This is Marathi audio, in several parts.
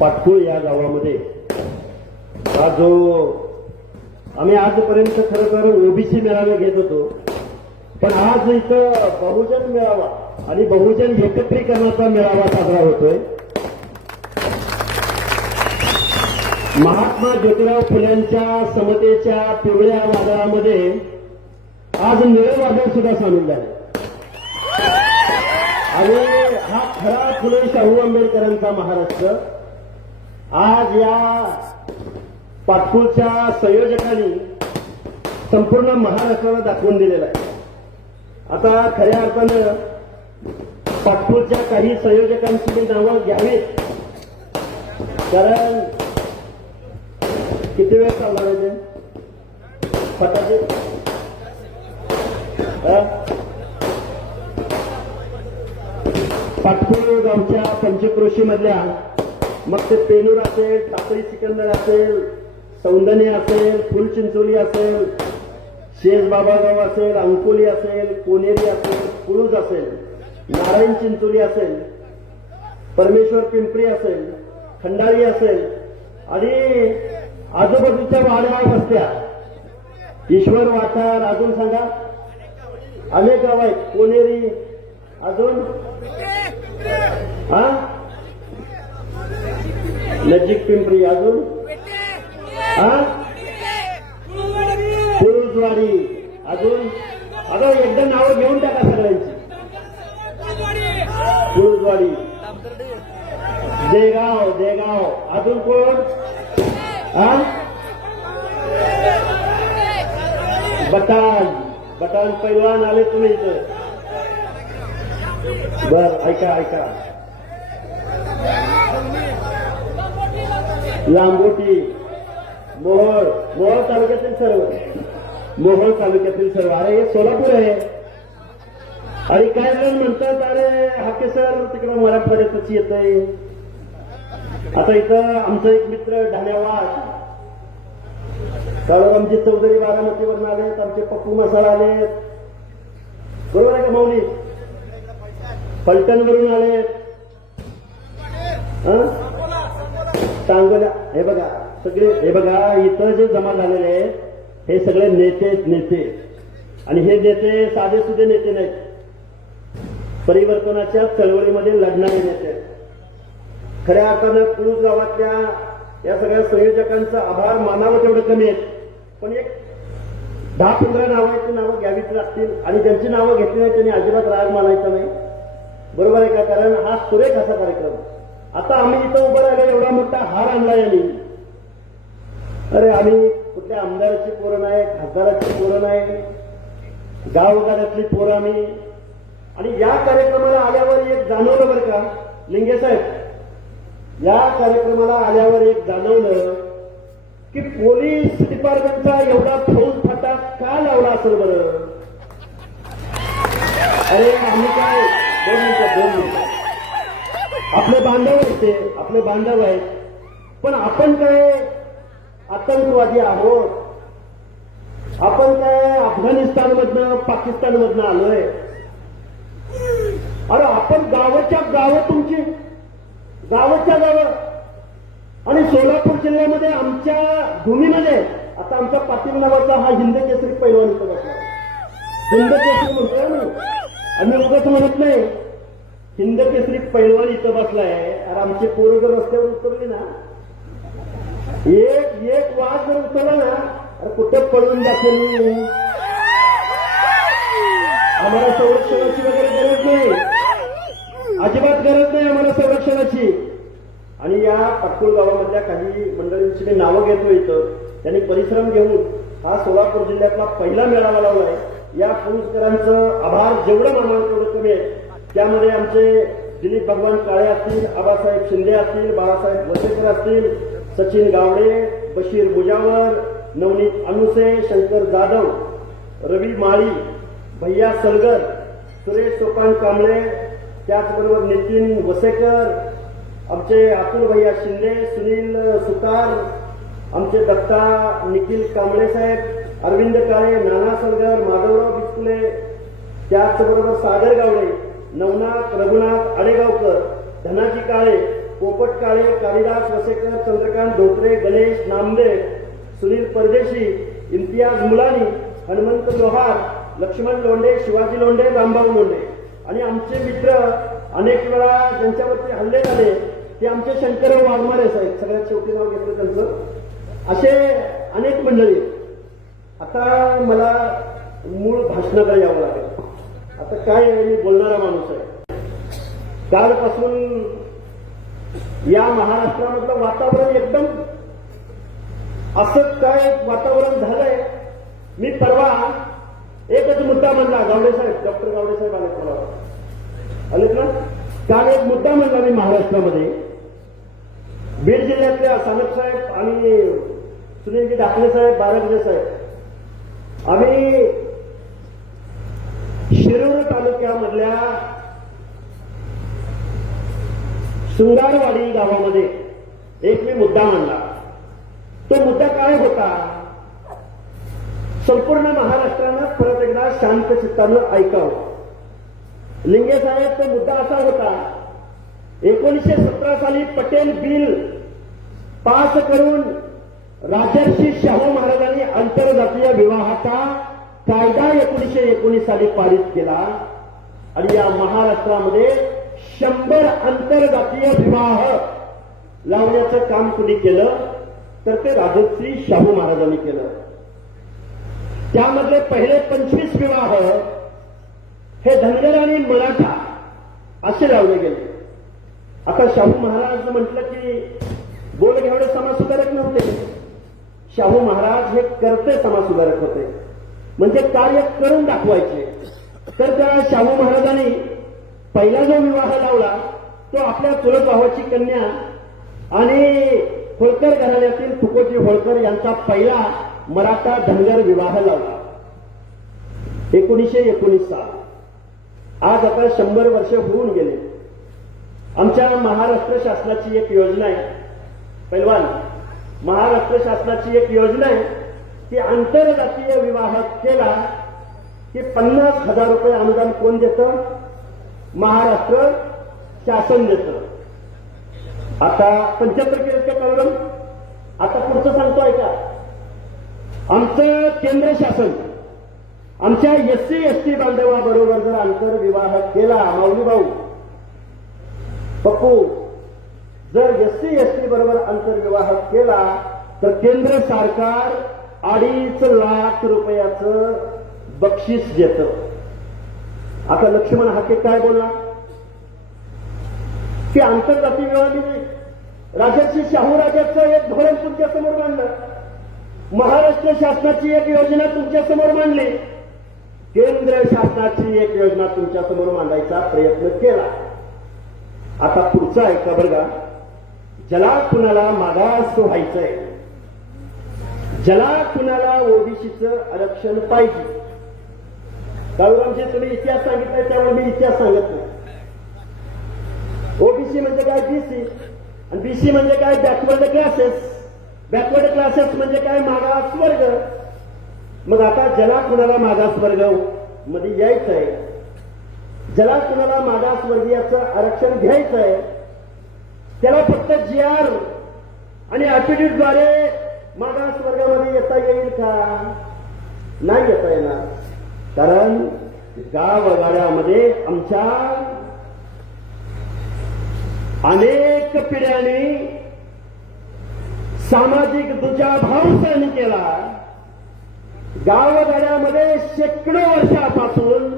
पाटकुळ या गावामध्ये. हा जो आम्ही आजपर्यंत खरं तर ओबीसी मेळावे घेत होतो. पण आज इथं बहुजन मेळावा आणि बहुजन एकत्रीकरणाचा मेळावा साजरा होतोय. महात्मा ज्योतिराव फुल्यांच्या समतेच्या पिवळ्या वादळामध्ये आज निळे वादळ सुद्धा सामील झाले आणि हा खरा फुले शाहू आंबेडकरांचा महाराष्ट्र. आज या पाटपूरच्या संयोजकांनी संपूर्ण महाराष्ट्राला दाखवून दिलेला आहे. आता खऱ्या अर्थानं पाटपूरच्या काही संयोजकांची मी नावं घ्यावीत कारण किती वेळ चालणार आहे ते? फटाके पाटपूर गावच्या पंचक्रोशी मधल्या मग ते पेनूर असेल टाकळी सिकंदर असेल सौंदने असेल फुलचिंचोली असेल शेज बाबागाव असेल अंकोली असेल कोनेरी असेल कुळूज असेल नारायण चिंचोली असेल परमेश्वर पिंपरी असेल खंडाळी असेल आणि आजूबाजूच्या वाड्या वस्त्या. ईश्वर वाठार अजून सांगा. अनेक गाव आहेत. कोनेरी अजून? हा? नजीक पिंपरी अजून हा? पुरुषवाडी अजून? आता एकदा नावं घेऊन टाका सगळ्यांची. पुरुषवाडी देगाव देगाव अजून कोण? हा? बटान. बटान पैलवान आले तुम्ही इथं. बर ऐका ऐका. लांबोटी मोहोळ मोहोळ तालुक्यातील सर्व. मोहोळ तालुक्यातील सर्व. अरे हे सोलापूर आहे. आणि काय जण म्हणतात अरे हाके सर तिकडं मराठवाड्यातच येत आहे आता इथं आमचा एक मित्र ढाण्यावाड. आमचे चौधरी बारामतीवरून आलेत आमचे पप्पू मसाला आलेत. बरोबर आहे का माऊली? फलटणवरून आलेत. हा? सांगोला हे बघा सगळे हे बघा इथं जे जमा झालेले आहेत हे सगळे नेते नेते. आणि हे नेते साधे सुधे नेते नाहीत. परिवर्तनाच्या चळवळीमध्ये लढणारे नेते आहेत. खऱ्या अर्थानं कुळूस गावातल्या या सगळ्या संयोजकांचा आभार मानावं तेवढं कमी आहेत. पण एक दहा पंधरा नावाची नावं घ्यावीच लागतील. आणि ज्यांची नावं घेतली नाही त्यांनी अजिबात राग मानायचा नाही. बरोबर आहे का? कारण हा सुरेख असा कार्यक्रम. आता आम्ही इथं उभं राहिलो एवढा मोठा हार आणला यांनी. अरे आम्ही कुठल्या आमदाराची पोरं नाही खासदाराची पोरं नाही गावगाड्यातली पोरं आम्ही. आणि या कार्यक्रमाला आल्यावर एक जाणवलं बरं का लिंगे साहेब या कार्यक्रमाला आल्यावर एक जाणवलं की पोलीस डिपार्टमेंटचा एवढा फौज फाटा का लावला असेल बरं? बांधव आहेत ते आपले बांधव आहेत. पण आपण काय आतंकवादी आहोत? आपण काय अफगाणिस्तानमधनं पाकिस्तानमधनं आलोय? अरे आपण गावाच्या गावं तुमची गावाच्या गावं. आणि सोलापूर जिल्ह्यामध्ये आमच्या भूमीमध्ये आता आमचा पाटील नावाचा हा हिंद केसरी पैलवान होता हिंद केसरी म्हणतोय आम्ही. आम्ही उगाच म्हणत नाही. हिंद केसरी पैलवान इथं बसलाय. अरे आमचे पोरं जर रस्त्यावर उतरले ना एक एक वाद जर उतरला ना अरे कुठं पळून दाखवली आम्हाला संरक्षणाची वगैरे गरज नाही. अजिबात गरज नाही आम्हाला संरक्षणाची. आणि या पाटकुळ गावामधल्या काही मंडळींची मी नावं घेतो इथं. त्यांनी परिश्रम घेऊन हा सोलापूर जिल्ह्यातला पहिला मेळावा लावलाय. या पुरस्कारांचं आभार जेवढं मानावं तेवढं कमी आहे. त्यामध्ये आमचे दिलीप भगवान काळे असतील आबासाहेब शिंदे असतील बाळासाहेब वसेकर असतील सचिन गावडे बशीर भुजावर नवनीत अनुसे शंकर जाधव रवी माळी भैया सलगर सुरेश सोपान कांबळे त्याचबरोबर नितीन वसेकर आमचे अतुल भैया शिंदे सुनील सुतार आमचे दत्ता निखिल कांबळे साहेब अरविंद काळे नाना सलगर माधवराव बिस्कुले त्याचबरोबर सागर गावडे नवनाथ रघुनाथ आडेगावकर धनाजी काळे पोपट काळे कालिदास वसेकर चंद्रकांत धोत्रे गणेश नामदेव सुनील परदेशी इम्तियाज मुलानी हनुमंत लोहार लक्ष्मण लोंढे शिवाजी लोंढे रामभाऊ लोंढे. आणि आमचे मित्र अनेक वेळा ज्यांच्यावरती हल्ले झाले ते आमचे शंकरराव वाघमारे साहेब सगळ्यात शेवटी नाव घेतलं त्यांचं. असे अनेक मंडळी. आता मला मूळ भाषणाकडे यावं लागेल. आता काय आहे मी बोलणारा माणूस आहे. कालपासून या महाराष्ट्रामधलं वातावरण एकदम असंच काय वातावरण झालंय मी परवा एकच मुद्दा म्हणला गावडे साहेब डॉक्टर गावडे साहेब आले परवा. आलेत ना? काल एक मुद्दा म्हणला मी महाराष्ट्रामध्ये. बीड जिल्ह्यातल्या सानप साहेब आणि सुनीलजी डाकले साहेब बारागजे साहेब. आम्ही शिरूर तालुक्यामधल्या सुंगारवाडी गावामध्ये एक मी मुद्दा मांडला. तो मुद्दा काय होता? संपूर्ण महाराष्ट्रानं परत एकदा शांत चित्तानं ऐकावं. लिंगे साहेब तो मुद्दा असा होता एकोणीशे सतरा साली पटेल बिल पास करून राजर्षी शाहू महाराजांनी आंतरजातीय विवाहाचा कायदा एकोणीसशे एकोणीस साली पारित केला आणि या महाराष्ट्रामध्ये शंभर आंतरजातीय विवाह लावण्याचं काम कुणी केलं तर ते राजश्री शाहू महाराजांनी केलं. त्यामधले पहिले पंचवीस विवाह हे धनगर आणि मराठा असे लावले गेले. आता शाहू महाराज म्हटलं की बोल घेवडे समाजसुधारक नव्हते. शाहू महाराज हे करते समाजसुधारक होते. म्हणजे कार्य करून दाखवायचे. तर त्या शाहू महाराजांनी पहिला जो विवाह लावला तो आपल्या चुलत भावाची कन्या आणि होळकर घराण्यातील तुकोजी होळकर यांचा पहिला मराठा धनगर विवाह लावला. एकोणीसशे एकोणीस साल. आज आता शंभर वर्ष होऊन गेले. आमच्या महाराष्ट्र शासनाची एक योजना आहे. पैलवान महाराष्ट्र शासनाची एक योजना आहे. की आंतरजातीय विवाह केला की पन्नास हजार रुपये अनुदान कोण देतं? महाराष्ट्र शासन देतं. आता पंच्याहत्तर केलं का आता पुढचं सांगतो का आमचं केंद्र शासन आमच्या एस सी एस टी बांधवाबरोबर जर आंतरविवाह केला माऊली भाऊ पप्पू जर एस सी एस टी बरोबर आंतरविवाह केला तर केंद्र सरकार अडीच लाख रुपयाचं बक्षीस देत. आता लक्ष्मण हाके काय बोलला? की आंतरजातीय मिळाली म्हणजे राजाची शाहू राजाचं एक धोरण तुमच्यासमोर मांडलं. महाराष्ट्र शासनाची एक योजना तुमच्यासमोर मांडली. केंद्र शासनाची एक योजना तुमच्यासमोर मांडायचा प्रयत्न केला. आता पुढचा आहे का बरं का. ज्याला कुणाला मागास व्हायचंय? ज्याला कुणाला ओबीसीचं आरक्षण पाहिजे. काळूरामजी तुम्ही इतिहास सांगितलाय त्यामुळे मी इतिहास सांगत नाही. ओबीसी म्हणजे काय? बीसी आणि बीसी म्हणजे काय? बॅकवर्ड क्लासेस बॅकवर्ड क्लासेस म्हणजे काय? मागास वर्ग. मग आता ज्याला कुणाला मागास वर्गमध्ये यायचंय ज्याला कुणाला मागास वर्गीयाचं आरक्षण घ्यायचंय त्याला फक्त जी आर आणि ऍटिट्यूडद्वारे मागास वर्गामध्ये येता येईल का? नाही येता येणार. कारण गावगाड्यामध्ये आमच्या अनेक पिढ्यांनी सामाजिक दुजाभाव सहन केला. गावगाड्यामध्ये शेकडो वर्षापासून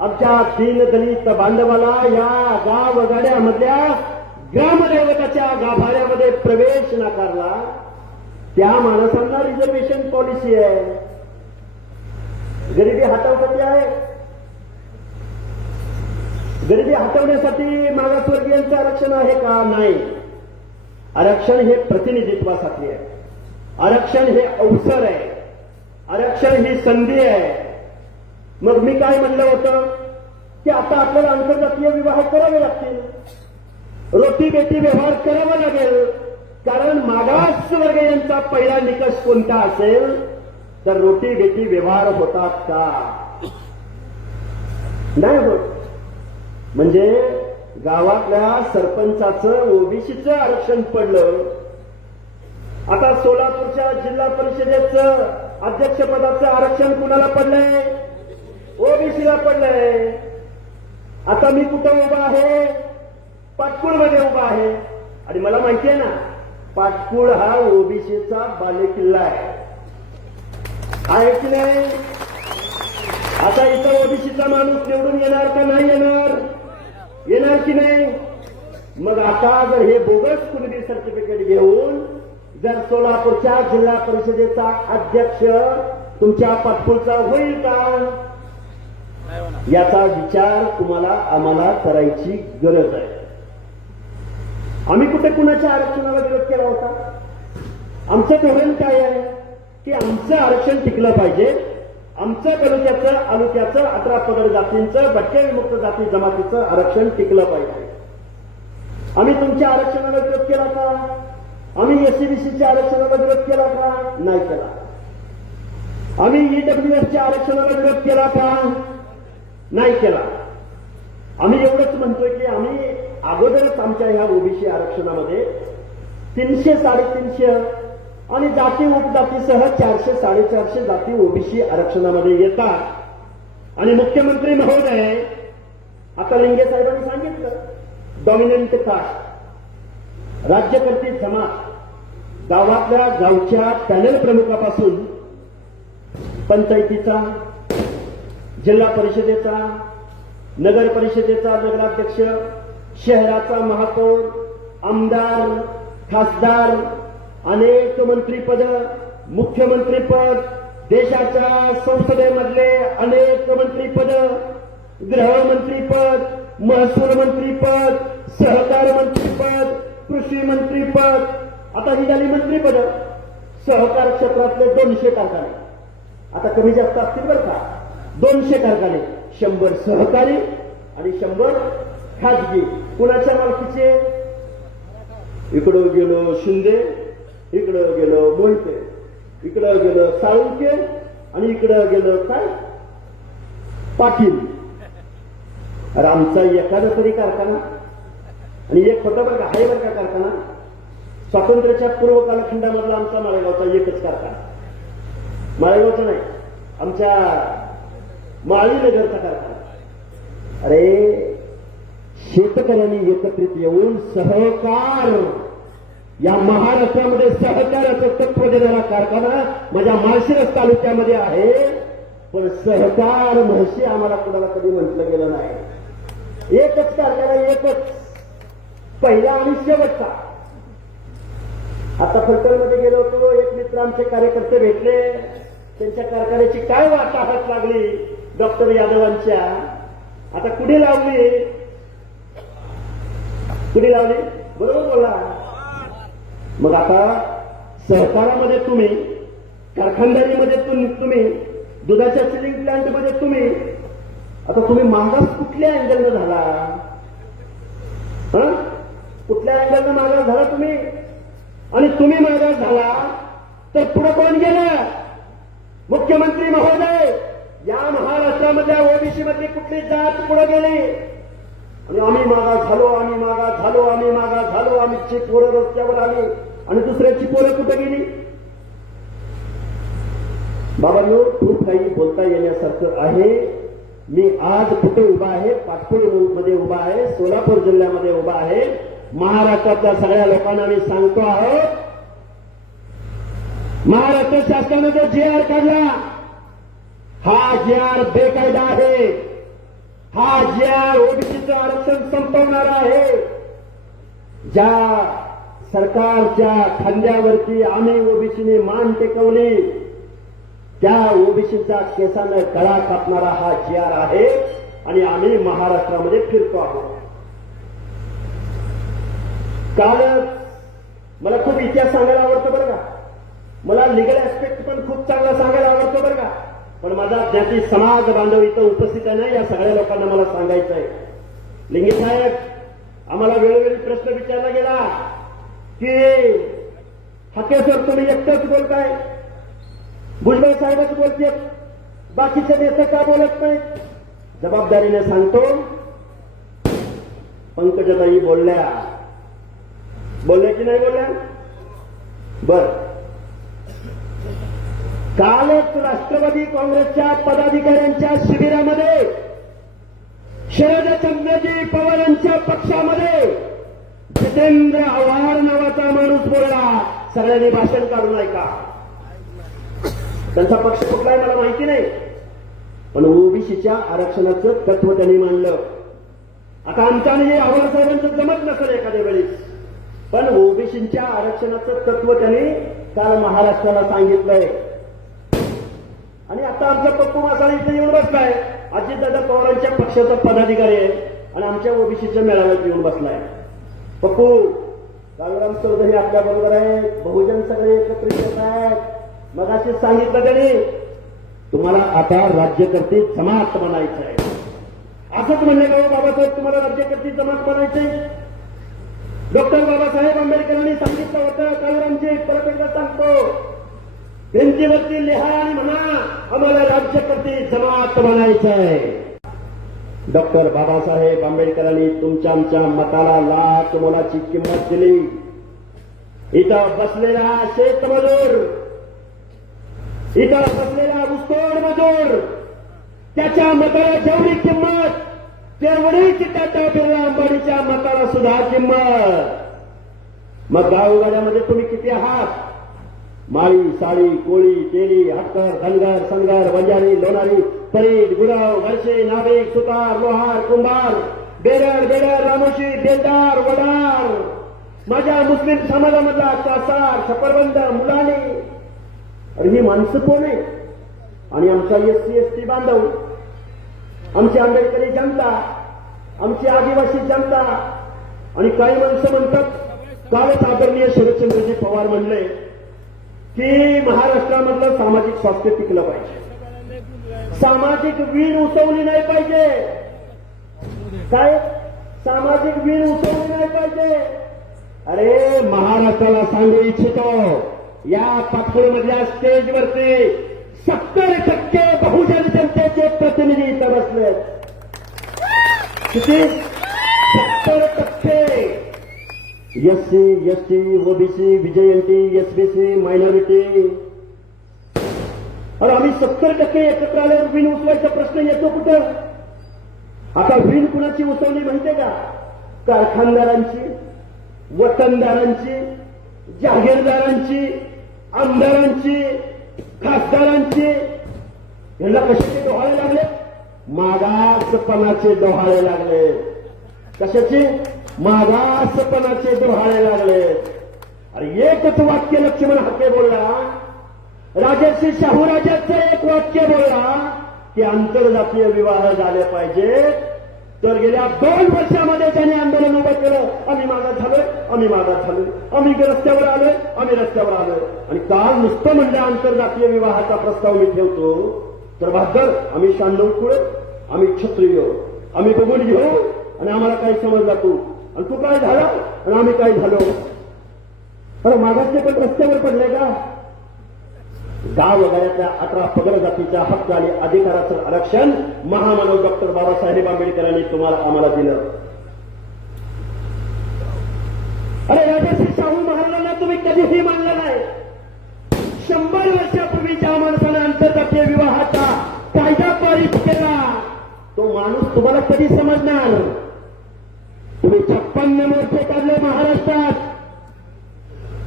आमच्या दीनदलित बांधवाला या गावगाड्यामधल्या ग्रामदेवताच्या गाभाऱ्यामध्ये प्रवेश नाकारला. त्या माणसांना रिझर्वेशन पॉलिसी आहे. गरिबी हातावसाठी आहे. गरिबी हटवण्यासाठी मागासवर्गीयांचं आरक्षण आहे का? नाही. आरक्षण हे प्रतिनिधित्वासाठी आहे. आरक्षण हे अवसर आहे. आरक्षण ही संधी आहे. मग मी काय म्हणलं होतं? की आता आपल्याला आंतरजातीय विवाह करावे लागतील. रोटी बेटी व्यवहार करावा लागेल. कारण मागासवर्गीयांचा पहिला निकष कोणता असेल? तर रोटी बेटी व्यवहार होतात का? नाही होत. म्हणजे गावातल्या सरपंचाचं ओबीसीचं आरक्षण पडलं. आता सोलापूरच्या जिल्हा परिषदेचं अध्यक्षपदाचं आरक्षण कुणाला पडलंय? ओबीसीला पडलंय. आता मी कुठं उभा आहे? पाटपूरमध्ये उभा आहे. आणि मला माहिती आहे ना पाटकुळ हा ओबीसीचा बालेकिल्ला आहे. आहे की नाही आता इथं ओबीसीचा माणूस निवडून येणार का नाही येणार? येणार की नाही? मग आता जर हे बोगस कुणबी सर्टिफिकेट घेऊन जर सोलापूरच्या जिल्हा परिषदेचा अध्यक्ष तुमच्या पाटकुळचा होईल का? याचा विचार तुम्हाला आम्हाला करायची गरज आहे. आम्ही कुठे कुणाच्या आरक्षणाला विरोध केला होता? आमचं धोरण काय आहे? की आमचं आरक्षण टिकलं पाहिजे. आमचं तालुक्याचं आलुक्याचं अठरा पगड जातींचं भटके विमुक्त जाती जमातीचं आरक्षण टिकलं पाहिजे. आम्ही तुमच्या आरक्षणाला विरोध केला का? आम्ही एससीबीसीच्या आरक्षणाला विरोध केला का? नाही केला. आम्ही ईडब्ल्यूएसच्या आरक्षणाला विरोध केला का? नाही केला. आम्ही एवढंच म्हणतोय की आम्ही अगोदरच आमच्या ह्या ओबीसी आरक्षणामध्ये तीनशे साडेतीनशे आणि जाती उपजातीसह चारशे साडेचारशे जाती ओबीसी आरक्षणामध्ये येतात. आणि मुख्यमंत्री महोदय आता लिंगे साहेबांनी सांगितलं डॉमिनंट कास्ट राज्यकर्ती जमात गावातल्या गावच्या पॅनल प्रमुखापासून पंचायतीचा जिल्हा परिषदेचा नगर परिषदेचा नगराध्यक्ष शहराचा महापौर आमदार खासदार अनेक मंत्रीपद मुख्यमंत्रीपद देशाच्या संसदेमधले अनेक मंत्रीपद गृहमंत्रीपद महसूल मंत्रीपद सहकार मंत्रीपद कृषी मंत्रीपद आता ही झाली मंत्रीपद. सहकार क्षेत्रातले दोनशे कारखाने. आता कमी जास्त असतील बरं का? दोनशे कारखाने. शंभर सहकारी आणि शंभर खाजगी. कुणाच्या मालकीचे? इकडं गेलो शिंदे इकडं गेलो मोहिते इकडं गेलं साळुंके आणि इकडं गेलं काय? पाटील. अरे आमचा एखादा तरी कारखाना. आणि एक होता बरं का आहे बरं का कारखाना. स्वातंत्र्याच्या पूर्व कालखंडामधला आमचा माळेगावचा एकच कारखाना. माळेगावचा नाही आमच्या माळी नगरचा कारखाना. अरे शेतकऱ्यांनी एकत्रित येऊन सहकार या महाराष्ट्रामध्ये सहकाराचं तत्व देणारा कारखाना माझ्या माळशिरस तालुक्यामध्ये आहे. पण सहकार म्हशी आम्हाला कुणाला कधी म्हटलं गेलं नाही. एकच कारखाना एकच. पहिला आणि शेवटचा. आता फलटणमध्ये गेलो होतो एक मित्र आमचे कार्यकर्ते भेटले. त्यांच्या कारखान्याची काय वाटाघाट लागली? डॉक्टर यादवांच्या. आता कुठे लावली? कुठे लावले बरोबर बोला मग आता सहकारामध्ये तुम्ही कारखानदारीमध्ये तुम्ही दुधाच्या सिलिंग प्लांटमध्ये तुम्ही आता तुम्ही मागास कुठल्या अँगलनं झाला? हा? कुठल्या अँगलनं मागास झाला तुम्ही? आणि तुम्ही मागास झाला तर पुढे कोण गेलं? मुख्यमंत्री महोदय या महाराष्ट्रामधल्या ओबीसी मधली कुठली जात पुढे गेली? आणि आम्ही मागा झालो आम्ही मागा झालो आम्ही मागा झालो आम्हीची पोरं रस्त्यावर आली. आणि दुसऱ्याची पोरं कुठे गेली? बाबांनो खूप काही बोलता येण्यासारखं आहे. मी आज कुठे उभा आहे? पाटपूरमध्ये उभा आहे सोलापूर जिल्ह्यामध्ये उभा आहे. महाराष्ट्रातल्या सगळ्या लोकांना मी सांगतो आहोत महाराष्ट्र शासनाने जो जी आर काढला हा जे आर बेकायदा आहे. हा या ओबीसीचं आरक्षण संपवणार आहे. ज्या सरकारच्या खांद्यावरती आम्ही ओबीसीने मान टेकवली त्या ओबीसीच्या केसानं गळा कापणारा हा जी आर आहे आणि आम्ही महाराष्ट्रामध्ये फिरतो आहोत. कालच मला खूप इतिहास सांगायला आवडतो बरं का. मला लिगल ऍस्पेक्ट पण खूप चांगला सांगायला आवडतो बरं का. पण माझा ज्ञाती समाज बांधव इथं उपस्थित आहे ना या सगळ्या लोकांना मला सांगायचं आहे लिंगे साहेब आम्हाला वेळोवेळी प्रश्न विचारला गेला की हके सर तुम्ही एकटंच बोलताय? भुजबळ साहेबच बोलते बाकीचे नेते का बोलत नाहीत? जबाबदारीने सांगतो. पंकजताई बोलल्या. बोलल्या की नाही बोलल्या? बर. कालच राष्ट्रवादी काँग्रेसच्या पदाधिकाऱ्यांच्या शिबिरामध्ये शरदचंद्रजी पवारांच्या पक्षामध्ये जितेंद्र आव्हाड नावाचा माणूस बोलला. सगळ्यांनी भाषण काढून ऐका त्यांचा पक्ष कुठला आहे मला माहिती नाही. पण ओबीसीच्या आरक्षणाचं तत्व त्यांनी मांडलं. आता आमचं हे आव्हाड साहेबांचं जमत नसेल एखाद्या वेळेस. पण ओबीसीच्या आरक्षणाचं तत्व त्यांनी काल महाराष्ट्राला सांगितलंय. आणि आता आमचा पप्पू मासाळी इथे येऊन बसलाय. अजितदादा पवारांच्या पक्षाचा पदाधिकारी आहे. आणि आमच्या ओबीसीच्या मेळाव्यात येऊन बसलाय. पप्पू काळूराम चौधरी आपल्या बरोबर आहे. बहुजन सगळे एकत्रित येत आहेत. मगाशी सांगितलं त्यांनी तुम्हाला आता राज्यकर्ते जमात बनायचं आहे. असंच म्हणले का बाबासाहेब तुम्हाला राज्यकर्ते जमात बनायचे डॉक्टर बाबासाहेब आंबेडकरांनी सांगितलं होतं काळूरामजी परत एकदा सांगतो. भिंतीवरती लिहा आणि म्हणा आम्हाला राज्यकर्ते जमात म्हणायचं आहे डॉक्टर बाबासाहेब आंबेडकरांनी तुमच्या आमच्या मताला लाख मोलाची किंमत दिली. इथं बसलेला शेतमजूर इथं बसलेला उस्तोड मजूर त्याच्या मताला जेवढी किंमत तेवढीच त्याच्या बिर्ला अंबानीच्या मताला सुद्धा किंमत. मग गावगाड्यामध्ये तुम्ही किती आहात? माळी साळी कोळी तेली हटकर धनगर संगर बंजारी लोणारी परीट गुराव वर्षे नाभिक सुतार लोहार कुंभार बेडर बेडर रामोशी बेलदार वडार. माझ्या मुस्लिम समाजामधला कासार छपरबंद मुलाने. अरे ही माणसं कोण आहे आणि आमचा एस सी एस टी बांधव आमची आंबेडकरी जनता आमची आदिवासी जनता आणि काही माणसं म्हणतात कालच आदरणीय शरदचंद्रजी पवार म्हणले की महाराष्ट्रामधलं सामाजिक स्वास्थ्य टिकलं पाहिजे. सामाजिक वीण उसवली नाही पाहिजे. काय? सामाजिक वीण उसवली नाही पाहिजे. अरे महाराष्ट्राला सांगू इच्छितो या पाथोडमधल्या स्टेजवरती सत्तर टक्के बहुजन जनतेचे प्रतिनिधी इथं बसले किती? सत्तर टक्के S C S T OBC विजयंती SBC minority. अरे आम्ही सत्तर टक्के एकत्र आल्यावर विण उचवायचा प्रश्न येतो कुठं? आता विण कुणाची उचवली माहितीये का? कारखानदारांची वतनदारांची जागीरदारांची आमदारांची खासदारांची. यांना कशाचे डोहाळे लागले? मागासपणाचे डोहाळे लागले. कशाचे? मागासपणाचे दुहाळे लागले. अरे एकच वाक्य लक्ष्मण हक्के बोलला. राजर्षी शाहू राजाचं एक वाक्य बोलला की आंतरजातीय विवाह झाले पाहिजे. तर गेल्या दोन वर्षामध्ये त्यांनी आंदोलन उभं केलं. आम्ही मागात झालोय आम्ही मागात झालोय. आम्ही रस्त्यावर आलोय आम्ही रस्त्यावर आलोय. आणि काल नुसतं म्हणजे आंतरजातीय विवाहाचा प्रस्ताव मी ठेवतो. तर बहादर आम्ही शांडव कुळे आम्ही क्षत्रिय. आम्ही बघून घेऊ आणि आम्हाला काही समजला तू. आणि तू काय झाला आणि आम्ही काय झालो. बरं मागासचे पण रस्त्यावर पडले का? गाव वगैरेच्या अठरा पगड जातीच्या हक्क आणि अधिकाराचं आरक्षण महामानव डॉक्टर बाबासाहेब आंबेडकरांनी तुम्हाला आम्हाला दिलं. अरे राजश्री शाहू महाराजांना तुम्ही कधीही मानलं नाही. शंभर वर्षापूर्वीच्या माणसानं आंतरजातीय विवाहाचा कायदा पारित केला तो माणूस तुम्हाला कधी समजणार? तुम्ही छप्पन्न मोर्चे काढले महाराष्ट्रात.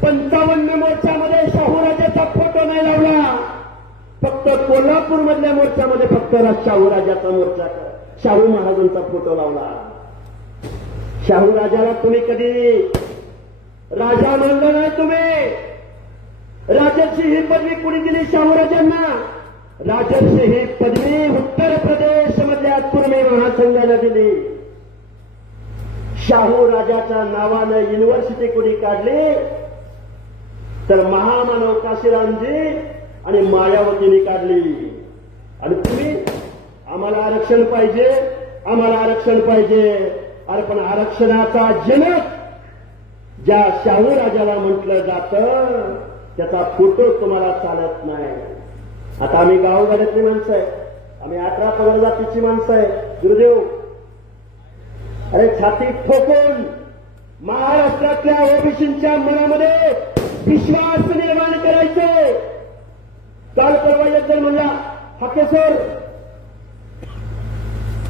पंचावन्न मोर्चामध्ये शाहूराजाचा फोटो नाही लावला. फक्त कोल्हापूर मधल्या मोर्चामध्ये फक्त शाहूराजाचा मोर्चा शाहू महाराजांचा फोटो लावला. शाहू राजाला तुम्ही कधी राजा मानलं नाही तुम्ही? राजर्षी ही पदवी कुणी दिली शाहूराजांना? राजर्षी ही पदवी उत्तर प्रदेश मधल्या तुर्मे महासंघाला दिली. शाहू राजाच्या नावानं युनिव्हर्सिटी कोणी काढली? तर महामानव काशीरामजी आणि मायावतीने काढली. आणि तुम्ही आम्हाला आरक्षण पाहिजे आम्हाला आरक्षण पाहिजे. अरे पण आरक्षणाचा जनक ज्या शाहू राजाला म्हटलं जातं त्याचा फोटो तुम्हाला चालत नाही. आता आम्ही गावगाड्यातली माणसं आहे. आम्ही अठरा पगार जातीची माणसं आहे. गुरुदेव अरे छाती ठोकून महाराष्ट्रातल्या ओबीसींच्या मनामध्ये विश्वास निर्माण करायचे. काल परवा एक म्हणला हाके सर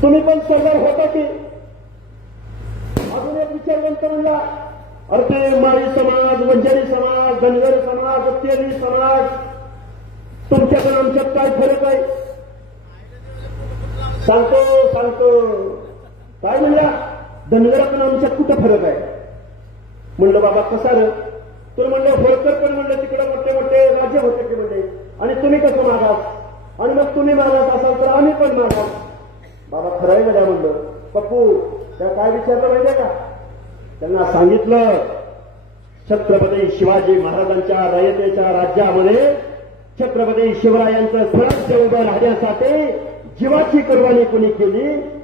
तुम्ही पण सरदार होता की? अजून एक विचारवंत म्हणला अरे ते माळी समाज वंजारी समाज धनगर समाज तेली समाज तुमच्याकडे आमच्यात काय फरक आहे? सांगतो सांगतो. काय म्हणला? धनगरातून आमच्यात कुठं फरक आहे? म्हणलं बाबा कसा र? तर म्हणलं होळकर पण म्हणलं तिकडे मोठे मोठे राज्य होते ते म्हणले आणि तुम्ही कसं मागास आणि मग तुम्ही मागास असाल तर आम्ही पण मागास बाबा खरंय आहे म्हणलं. पप्पू त्या काय विचारलं माहितीये का? त्यांना सांगितलं छत्रपती शिवाजी महाराजांच्या रयतेच्या राज्यामध्ये छत्रपती शिवरायांचं स्वराज्य उभं राहण्यासाठी जीवाची कुर्बानी कोणी केली?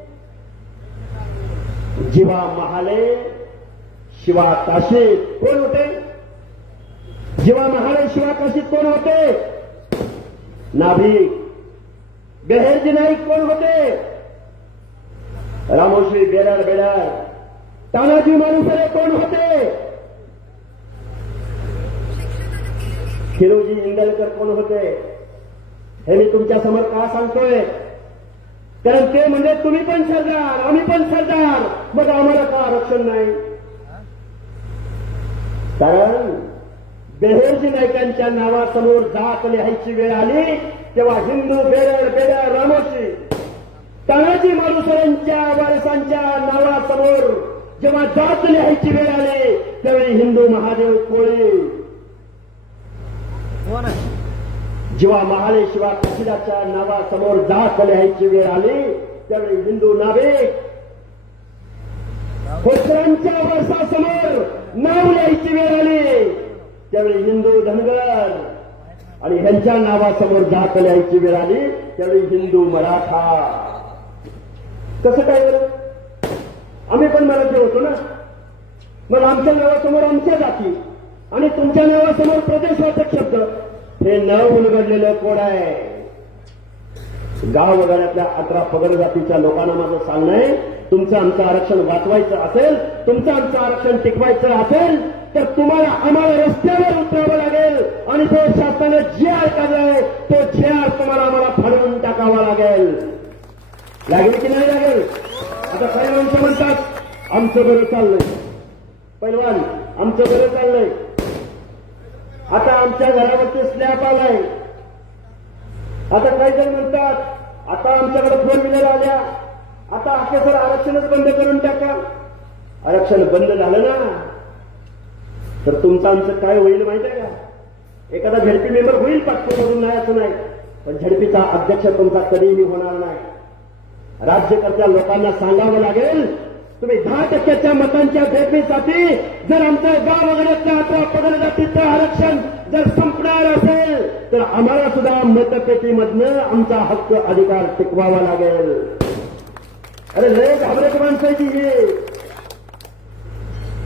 जीवा महाले शिवा काशी कोण होते? जीवा महाले शिवा काशीत कोण होते? नाभिक बेहेरजी नाईक कोण होते? रामोश्री बेरार बेरार तानाजी मालुसरे कोण होते? हिरोजी इंदलकर कोण होते? हे मी तुमच्यासमोर का सांगतोय? कारण ते म्हणजे तुम्ही पण सरदार आम्ही पण सरदार. मग आम्हाला का आरक्षण नाही? कारण बेहोजी नायकांच्या नावासमोर जात लिहायची वेळ आली तेव्हा हिंदू बेडर बेडर रामोशी तानाजी मालुसरांच्या वारसांच्या नावासमोर जेव्हा जात लिहायची वेळ आली त्यावेळी हिंदू महादेव कोळे. जेव्हा महालेश्वर शिवा नावासमोर जात लिहायची वेळ आली त्यावेळी हिंदू नाभिक खोसरांच्या वर्षासमोर नाव लिहायची वेळ आली. त्यावेळी हिंदू धनगर आणि ह्यांच्या नावासमोर जात लिहायची वेळ आली. त्यावेळी हिंदू मराठा. कसं काय आम्ही पण मराठी होतो ना? मग आमच्या नावासमोर आमच्या जाती आणि तुमच्या नावासमोर प्रदेशवाचक शब्द. हे न उलगडलेलं कोड आहे? गाव वगैरेतल्या अकरा पगड जातीच्या लोकांना माझं सांगणं आहे. तुमचं आमचं आरक्षण वाचवायचं असेल तुमचं आमचं आरक्षण टिकवायचं असेल तर तुम्हाला आम्हाला रस्त्यावर उतरावं लागेल. आणि तो शासनानं जे आर काढलाय तो जे आर तुम्हाला आम्हाला फाडून टाकावा लागेल. लागेल की नाही लागेल? आता काही माणसं म्हणतात आमचं बरं चाललंय. पैलवान आमचं बरं चाललंय. आता आमच्या घरावरती स्लॅब आलाय. आता काही जण म्हणतात आता आमच्याकडे फोर व्हीलर आल्या. आता आता सर आरक्षणच बंद करून टाका. आरक्षण बंद झालं ना? तर तुमचं आमचं काय होईल माहिती आहे का? एखादा झडपी मेंबर होईल पाठपूरमधून नाही असं नाही. पण झडपीचा अध्यक्ष तुमचा कधीही होणार नाही. राज्यकर्त्या लोकांना सांगावं लागेल तुम्ही दहा टक्क्याच्या मतांच्या भेटणीसाठी जर आमचं गाव वगैरेतल्या आता पगार जातीचं आरक्षण जर संपणार असेल तर आम्हाला सुद्धा मतपेटीमधनं आमचा हक्क अधिकार टिकवावा लागेल. अरे लय घाबरत माणसाची हे.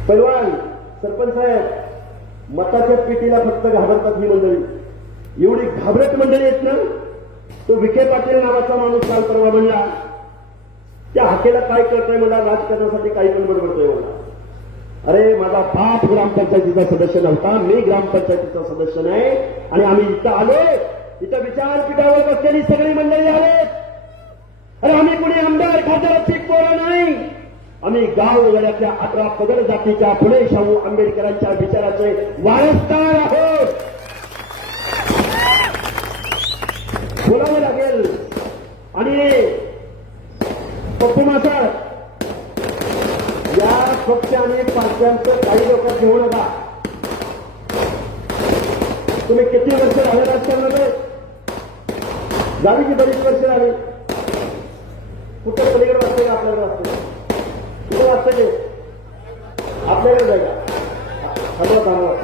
पैलवान सरपंच साहेब मताच्या पेटीला फक्त घाबरतात ही मंडळी. एवढी घाबरट मंडळी आहेत ना तो विखे पाटील नावाचा माणूस काल परवा म्हणला त्या हाकेला काय करतोय मला? राजकारणासाठी काही पण बडबडतोय मला. अरे माझा बाप ग्रामपंचायतीचा सदस्य नव्हता मी ग्रामपंचायतीचा सदस्य नाही आणि आम्ही इथं आलो इथं विचारपीठावर बसलेली सगळी मंडळी आहेत आमदार खासदाराची पोरं नाही? आम्ही गाव वगैरेतल्या अठरा पगड जातीच्या फुले शाहू आंबेडकरांच्या विचाराचे वारसदार आहोत. बोलावं लागेल. आणि पप्पू मासाळ या पक्ष आणि पार्ट्यांचं काही लोक घेऊ नका. तुम्ही किती वर्ष राहिले राजकारणामध्ये झाली की बरीच वर्ष राहिली कुठं? पलीकडे वाचते का आपल्याकडे वाचते कुठं वाचते आपल्याकडे जायला थांबवा थांबवा.